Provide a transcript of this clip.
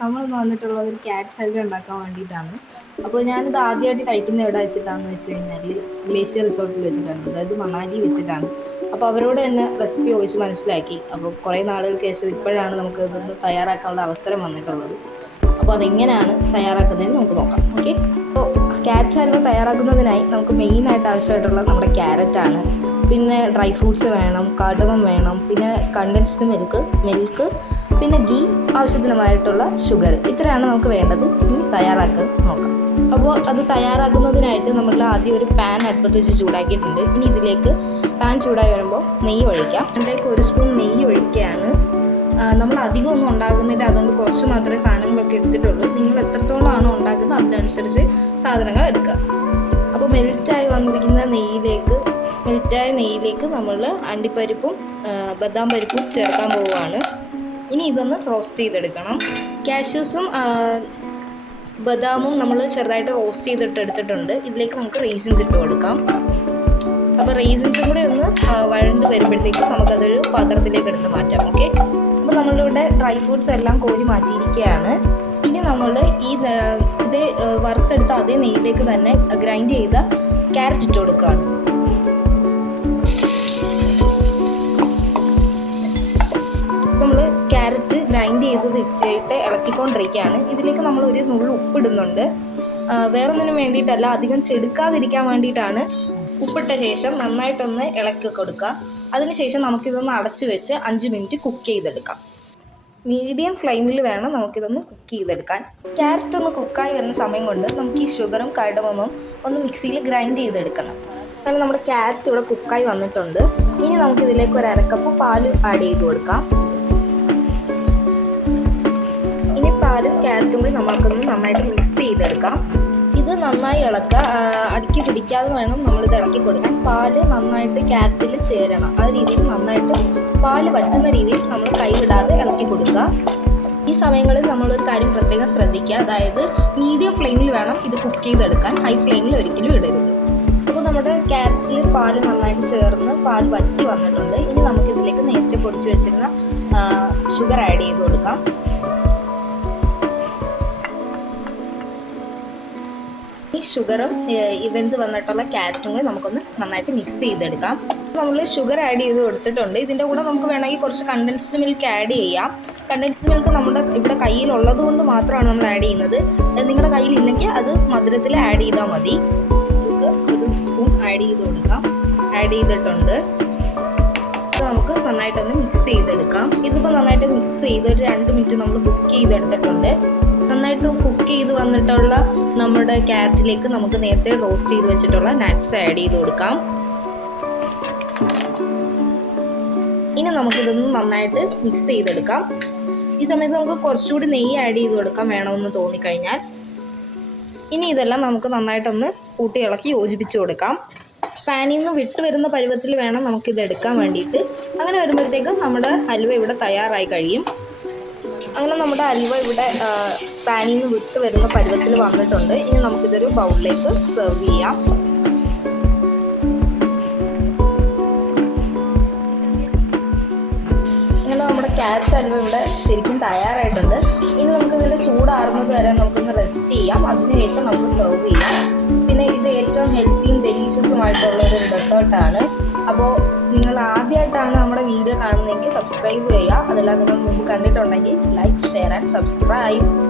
നമ്മളിന്ന് വന്നിട്ടുള്ളത് ഒരു ക്യാറ്റ് ഹൽവ ഉണ്ടാക്കാൻ വേണ്ടിയിട്ടാണ്. അപ്പോൾ ഞാനിത് ആദ്യമായിട്ട് കഴിക്കുന്ന എവിടെ വെച്ചിട്ടാണെന്ന് വെച്ച് കഴിഞ്ഞാൽ ഗ്ലേഷ്യർ റിസോർട്ടിൽ വെച്ചിട്ടാണ്. അതായത് മണാലി വെച്ചിട്ടാണ്. അപ്പോൾ അവരോട് തന്നെ റെസിപ്പി ചോദിച്ച് മനസ്സിലാക്കി. അപ്പോൾ കുറേ നാളുകൾക്ക് ശേഷം ഇപ്പോഴാണ് നമുക്ക് ഇതൊന്ന് തയ്യാറാക്കാനുള്ള അവസരം വന്നിട്ടുള്ളത്. അപ്പോൾ അതെങ്ങനെയാണ് തയ്യാറാക്കുന്നതെന്ന് നമുക്ക് നോക്കാം. ഓക്കെ? അപ്പോൾ ക്യാറ്റ് ഹൽവ തയ്യാറാക്കുന്നതിനായി നമുക്ക് മെയിനായിട്ട് ആവശ്യമായിട്ടുള്ള നമ്മുടെ ക്യാരറ്റാണ് പിന്നെ ഡ്രൈ ഫ്രൂട്ട്സ് വേണം കാട്ടുമം വേണം പിന്നെ കണ്ടൻസ്ഡ് മിൽക്ക് മിൽക്ക് പിന്നെ ഗീ ആവശ്യത്തിനുമായിട്ടുള്ള ഷുഗർ. ഇത്രയാണ് നമുക്ക് വേണ്ടത്. ഇനി തയ്യാറാക്കാൻ നോക്കാം. അപ്പോൾ അത് തയ്യാറാക്കുന്നതിനായിട്ട് നമ്മൾ ആദ്യം ഒരു പാൻ അടുപ്പത്ത് വെച്ച് ചൂടാക്കിയിട്ടുണ്ട്. ഇനി ഇതിലേക്ക് പാൻ ചൂടായി വരുമ്പോൾ നെയ്യ് ഒഴിക്കാം. അതിലേക്ക് ഒരു സ്പൂൺ നെയ്യ് ഒഴിക്കുകയാണ്. നമ്മൾ അധികം ഒന്നും ഉണ്ടാകുന്നില്ല. അതുകൊണ്ട് കുറച്ച് മാത്രമേ സാധനങ്ങളൊക്കെ എടുത്തിട്ടുള്ളൂ. നിങ്ങൾ എത്രത്തോളമാണോ ഉണ്ടാക്കുന്നത് അതിനനുസരിച്ച് സാധനങ്ങൾ എടുക്കുക. അപ്പോൾ മെൽറ്റായി വന്നിരിക്കുന്ന നെയ്യിലേക്ക് മെൽറ്റായ നെയ്യിലേക്ക് നമ്മൾ അണ്ടിപ്പരിപ്പും ബദാം പരിപ്പും ചേർക്കാൻ പോവുകയാണ്. ഇനി ഇതൊന്ന് റോസ്റ്റ് ചെയ്തെടുക്കണം. കാഷ്യൂസും ബദാമും നമ്മൾ ചെറുതായിട്ട് റോസ്റ്റ് ചെയ്തിട്ട് എടുത്തിട്ടുണ്ട്. ഇതിലേക്ക് നമുക്ക് റീസൻസ് ഇട്ട് കൊടുക്കാം. അപ്പോൾ റീസൻസും കൂടി ഒന്ന് വഴന്ന് വരുമ്പോഴത്തേക്കും നമുക്കതൊരു പാത്രത്തിലേക്ക് എടുത്ത് മാറ്റാം. ഓക്കെ അപ്പോൾ നമ്മളിവിടെ ഡ്രൈ ഫ്രൂട്ട്സ് എല്ലാം കോരി മാറ്റിയിരിക്കുകയാണ്. ഇനി നമ്മൾ ഈ ഇത് വറുത്തെടുത്ത അതേ നെയ്യിലേക്ക് തന്നെ ഗ്രൈൻഡ് ചെയ്ത ക്യാരറ്റ് ഇട്ട് കൊടുക്കുകയാണ്. ഇട്ടിട്ട് ഇതിലേക്ക് നമ്മൾ ഒരു നുള്ളു ഉപ്പിടുന്നുണ്ട്. വേറൊന്നിനും വേണ്ടിയിട്ടല്ല അധികം ചെടുക്കാതിരിക്കാൻ വേണ്ടിയിട്ടാണ് ഉപ്പിട്ട ശേഷം നന്നായിട്ടൊന്ന് ഇളക്കി കൊടുക്കുക. അതിനുശേഷം നമുക്കിതൊന്ന് അടച്ച് വെച്ച് അഞ്ച് മിനിറ്റ് കുക്ക് ചെയ്തെടുക്കാം. മീഡിയം ഫ്ലെയിമിൽ വേണം നമുക്കിതൊന്ന് കുക്ക് ചെയ്തെടുക്കാൻ. ക്യാരറ്റ് ഒന്ന് കുക്കായി വരുന്ന സമയം കൊണ്ട് നമുക്ക് ഈ ഷുഗറും കടമമും ഒന്ന് മിക്സിയിൽ ഗ്രൈൻഡ് ചെയ്തെടുക്കണം. അങ്ങനെ നമ്മുടെ ക്യാരറ്റ് ഇവിടെ കുക്കായി വന്നിട്ടുണ്ട്. ഇനി നമുക്കിതിലേക്ക് ഒരു അരക്കപ്പ് പാൽ ആഡ് ചെയ്ത് കൊടുക്കാം. ഇനി പാലും ക്യാരറ്റും കൂടി നമുക്കൊന്ന് നന്നായിട്ട് മിക്സ് ചെയ്തെടുക്കാം. ഇത് നന്നായി ഇളക്കുക. അടുക്കി പിടിക്കാതെ വേണം നമ്മളിത് ഇളക്കി കൊടുക്കാൻ. പാൽ നന്നായിട്ട് ക്യാരറ്റിൽ ചേരണം. ആ രീതിയിൽ നന്നായിട്ട് പാൽ പറ്റുന്ന രീതിയിൽ നമ്മൾ കൈവിടാതെ ഇളക്കി കൊടുക്കുക. ഈ സമയങ്ങളിൽ നമ്മളൊരു കാര്യം പ്രത്യേകം ശ്രദ്ധിക്കുക. അതായത് മീഡിയം ഫ്ലെയിമിൽ വേണം ഇത് കുക്ക് ചെയ്തെടുക്കാൻ. ഹൈ ഫ്ലെയിമിൽ ഒരിക്കലും ഇടരുത്. അപ്പോൾ നമ്മുടെ ക്യാരറ്റിൽ പാൽ നന്നായിട്ട് ചേർന്ന് പാൽ വറ്റി വന്നിട്ടുണ്ട്. ഇനി നമുക്കിതിലേക്ക് നേരത്തെ പൊടിച്ച് വെച്ചിരുന്ന ഷുഗർ ആഡ് ചെയ്ത് കൊടുക്കാം. ഷുഗറും വെന്ത് വന്നിട്ടുള്ള ക്യാരറ്റും കൂടി നമുക്കൊന്ന് നന്നായിട്ട് മിക്സ് ചെയ്തെടുക്കാം. നമ്മൾ ഷുഗർ ആഡ് ചെയ്ത് കൊടുത്തിട്ടുണ്ട്. ഇതിന്റെ കൂടെ നമുക്ക് വേണമെങ്കിൽ കുറച്ച് കണ്ടൻസ്ഡ് മിൽക്ക് ആഡ് ചെയ്യാം. കണ്ടൻസ്ഡ് മിൽക്ക് നമ്മുടെ ഇവിടെ കയ്യിലുള്ളത് കൊണ്ട് മാത്രമാണ് നമ്മൾ ആഡ് ചെയ്യുന്നത്. നിങ്ങളുടെ കയ്യിൽ ഇല്ലെങ്കിൽ അത് മധുരത്തിൽ ആഡ് ചെയ്താൽ മതി. നമുക്ക് ഒരു സ്പൂൺ ആഡ് ചെയ്ത് കൊടുക്കാം. ആഡ് ചെയ്തിട്ടുണ്ട്. നമുക്ക് നന്നായിട്ടൊന്ന് മിക്സ് ചെയ്തെടുക്കാം. ഇതിപ്പോൾ നന്നായിട്ട് മിക്സ് ചെയ്ത് ഒരു രണ്ട് മിനിറ്റ് നമ്മൾ കുക്ക് ചെയ്തെടുത്തിട്ടുണ്ട്. വന്നിട്ടുള്ള നമ്മുടെ ക്യാരറ്റിലേക്ക് നമുക്ക് നേരത്തെ റോസ്റ്റ് ചെയ്ത് വെച്ചിട്ടുള്ള നട്ട്സ് ആഡ് ചെയ്ത് കൊടുക്കാം. ഇനി നമുക്കിതൊന്ന് നന്നായിട്ട് മിക്സ് ചെയ്തെടുക്കാം. ഈ സമയത്ത് നമുക്ക് കുറച്ചുകൂടി നെയ്യ് ആഡ് ചെയ്ത് കൊടുക്കാം വേണമെന്ന് തോന്നിക്കഴിഞ്ഞാൽ ഇനി ഇതെല്ലാം നമുക്ക് നന്നായിട്ടൊന്ന് കൂട്ടി ഇളക്കി യോജിപ്പിച്ച് കൊടുക്കാം. പാനിൽ നിന്ന് വിട്ട് വരുന്ന പരുവത്തിൽ വേണം നമുക്കിത് എടുക്കാൻ വേണ്ടിയിട്ട്. അങ്ങനെ വരുമ്പോഴത്തേക്കും നമ്മുടെ ഹൽവ ഇവിടെ തയ്യാറായി കഴിയും. അങ്ങനെ നമ്മുടെ ഹൽവ ഇവിടെ പാനിൽ നിന്ന് വിട്ട് വരുന്ന പരുവത്തിൽ വന്നിട്ടുണ്ട്. ഇനി നമുക്കിതൊരു ബൗളിലേക്ക് സെർവ് ചെയ്യാം. ഇങ്ങനെ നമ്മുടെ ക്യാരറ്റ് അൽവ ഇവിടെ ശരിക്കും തയ്യാറായിട്ടുണ്ട്. ഇനി നമുക്ക് ഇതിന്റെ ചൂടാറുന്നത് വരെ നമുക്കൊന്ന് റെസ്റ്റ് ചെയ്യാം. അതിനുശേഷം നമുക്ക് സെർവ് ചെയ്യാം. പിന്നെ ഇത് ഏറ്റവും ഹെൽത്തിയും ഡെലീഷ്യസുമായിട്ടുള്ള ഒരു ഡെസേർട്ടാണ് അപ്പോൾ നിങ്ങൾ ആദ്യമായിട്ടാണ് നമ്മുടെ വീഡിയോ കാണുന്നതെങ്കിൽ സബ്സ്ക്രൈബ് ചെയ്യുക. അതെല്ലാം നിങ്ങൾ മുമ്പ് കണ്ടിട്ടുണ്ടെങ്കിൽ ലൈക്ക് ഷെയർ ആൻഡ് സബ്സ്ക്രൈബ്